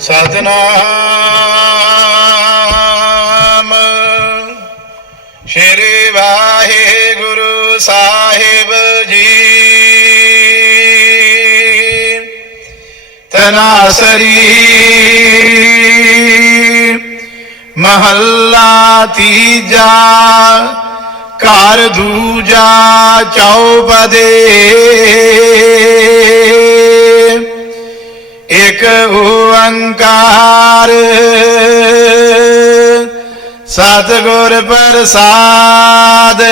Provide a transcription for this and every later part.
ਸਤਨਾਮ। ਸ਼੍ਰੀ ਵਾਹਿਗੁਰੂ ਸਾਹਿਬ ਜੀ। ਤਨਾਸਰੀ ਮਹੱਲਾ ਤੀਜਾ ਘਰ ਦੂਜਾ ਚੌਪਦੇ। ਇਕ ਓੰਕਾਰ। ਸਤਿਗੁਰ ਪ੍ਰਸਾਦ।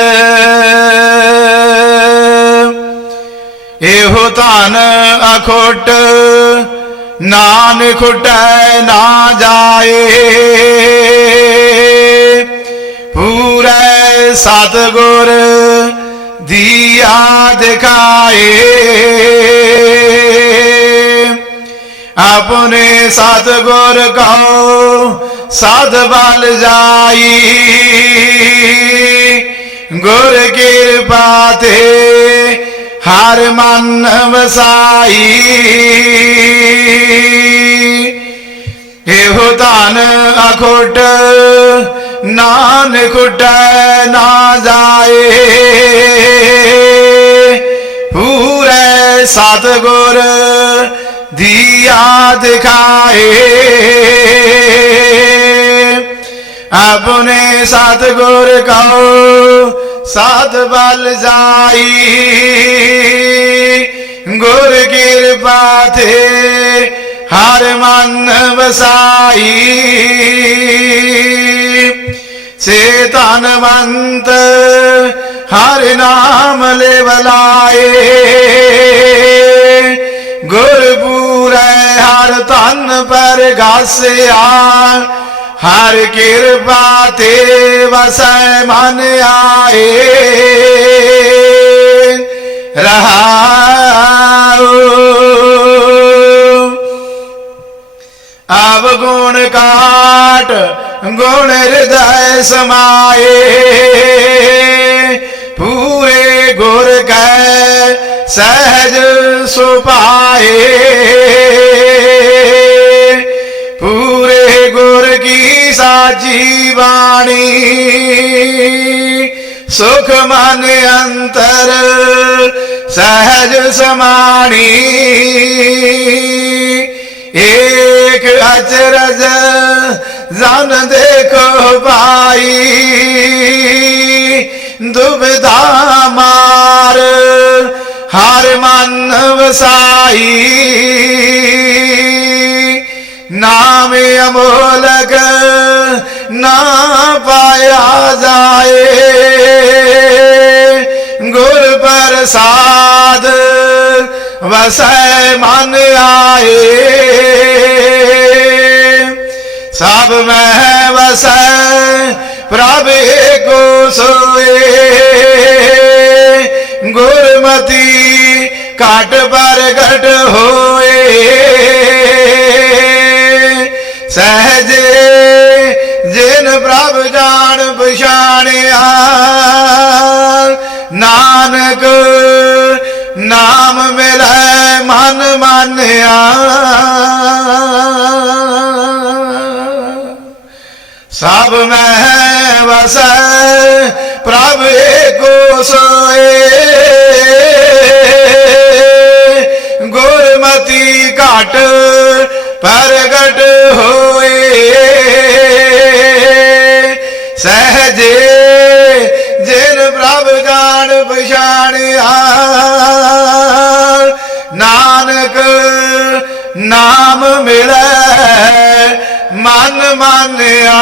ਇਹੋ ਧਨ ਅਖੋਟ ਨਾਨ ਖੁਟੈ ਨਾ ਜਾਏ। ਪੂਰੇ ਸਤਿਗੁਰ ਦੀਆ ਦਿਖਾਏ। ਆਪਣੇ ਸਤਿਗੁਰ ਕਹੋ, ਸਦ ਬਲ ਜਾਈ। ਗੁਰ ਕਿਰਪਾ ਤੇ ਹਰ ਮਨ ਵਸਾਈ। ਇਹੋ ਧਨ ਅਖੋਟ ਨਾਨ ਖੁਟੈ ਨਾ ਜਾਏ। ਪੂਰੇ ਸਤਿਗੁਰ ਦੀਆ ਦਿਖਾਏ। ਆਪਣੇ ਸਤਿਗੁਰ ਕਹੋ ਸਾਧ ਬਲ ਜਾਈ। ਗੁਰ ਕਿਰਪਾ ਤੇ ਹਰ ਮਨ ਵਸਾਈ। ਸੇ ਧਨਵੰਤ ਹਰ ਨਾਮ ਲੈ ਬਲਾਏ ਗੁਰਪੂਰੈ ਹਰ ਧਨ ਪਰ ਗਾਸਿਆ ਹਰ ਕਿਰਪਾ ਤੇ ਵਸੈ ਮਨ ਆਏ ਰਹਾਉ ਆਵ ਗੁਣ ਕਾਟ ਗੁਣ ਹਿਰਦੈ ਸਮਾਏ ਪੂਰੇ ਗੁਰ ਕੈ ਸਹਿਜ ਸੁਪਾਏ ਪੂਰੇ ਗੁਰ ਕੀ ਸਾਚੀ ਬਾਣੀ। ਸੁਖ ਮਨ ਅੰਤਰ ਸਹਿਜ ਸਮਾਣੀ। ਏਕ ਅਚਰਜ ਜਨ ਦੇਖੋ ਪਾਈ ਦੁਬਿਧਾ ਮਾਰ ਹਰ ਮਨ ਵਸਾਈ। ਨਾਮ ਅਮੋਲਕ ਨਾ ਪਾਇਆ ਜਾਏ। ਗੁਰ ਪ੍ਰਸਾਦ ਵਸੈ ਮਨ ਆਏ। ਸਭ ਮੈਂ ਵਸੈ ਪ੍ਰਭ ਕੋ ਸੋਏ। ਘਟ ਪ੍ਰਗਟ ਹੋਏ। ਸਹਜੇ ਜਿਨ ਪ੍ਰਭ ਜਾਣ ਪਛਾਣਿਆ। ਨਾਨਕ ਨਾਮ ਮਿਲੈ ਮਨ ਮਾਨਿਆ। ਸਭ ਮੈਂ ਵਸੈ ਪ੍ਰਭ ਏਕੋ ਸੋਏ। ਪ੍ਰਗਟ ਹੋਏ। ਸਹਜੇ ਜਿਨ ਪ੍ਰਭ ਜਾਣ ਪਛਾਣਿਆ। ਨਾਨਕ ਨਾਮ ਮਿਲੈ ਮਨ ਮਾਨਿਆ।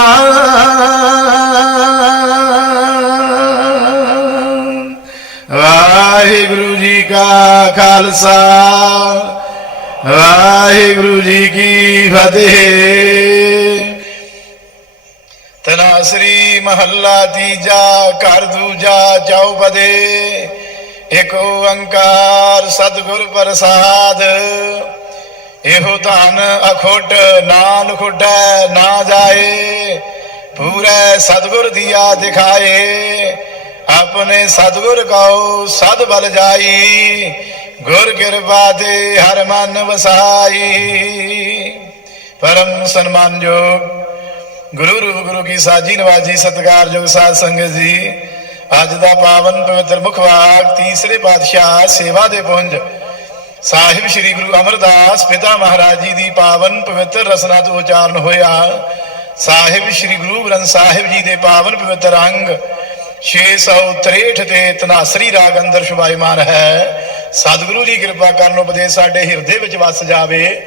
ਵਾਹਿਗੁਰੂ ਜੀ ਕਾ ਖਾਲਸਾ। ਵਾਹਿਗੁਰੂ ਜੀ ਕੀ ਫਤਿਹ। ਤਨਾਸਰੀ ਮਹੱਲਾ ਤੀਜਾ, ਘਰ ਦੂਜਾ ਚੌਪਦੇ ਇਕ ਓੰਕਾਰ ਸਤਿਗੁਰ ਪ੍ਰਸਾਦ। ਇਹੋ ਧਨ ਅਖੋਟ, ਨਾਨ ਖੁਟੈ, ਨਾ ਜਾਏ। ਪੂਰੇ ਸਤਿਗੁਰ ਦੀਆ ਦਿਖਾਏ। ਆਪਣੇ ਸਤਿਗੁਰ ਕਉ, ਸਦ ਬਲ ਜਾਈ। ਗੁਰ ਕਿਰਪਾ ਤੇ ਹਰ ਮਨ ਵਸਾਈ। ਪਰਮ ਸਨਮਾਨਯੋਗ ਗੁਰੂ ਰੂਪ ਗੁਰੂ ਕੀ ਸਾਜੀ ਨਵਾਜੀ ਸਤਿਕਾਰਯੋਗ ਸਾਧ ਸੰਗਤ ਜੀ, ਅੱਜ ਦਾ ਪਾਵਨ ਪਵਿੱਤਰ ਮੁਖਵਾਕ ਤੀਸਰੇ ਪਾਤਸ਼ਾਹ ਸੇਵਾ ਦੇ ਪੁੰਜ। ਸਾਹਿਬ ਸ੍ਰੀ ਗੁਰੂ ਅਮਰਦਾਸ ਪਿਤਾ ਮਹਾਰਾਜ ਜੀ ਦੀ ਪਾਵਨ ਪਵਿੱਤਰ ਰਸਨਾ ਤੋਂ ਉਚਾਰਨ ਹੋਇਆ। ਸਾਹਿਬ ਸ੍ਰੀ ਗੁਰੂ ਗ੍ਰੰਥ ਸਾਹਿਬ ਜੀ ਦੇ ਪਾਵਨ ਪਵਿੱਤਰ ਅੰਗ 663 ਤੇ ਤਨਾਸਰੀ ਰਾਗ ਅੰਦਰ ਸ਼ੁਭਾਇਮਾਨ ਹੈ। ਸਤਿਗੁਰੂ ਜੀ ਕਿਰਪਾ ਕਰਨ ਉਪਦੇਸ਼ ਸਾਡੇ ਹਿਰਦੇ ਵਿੱਚ ਵਸ ਜਾਵੇ।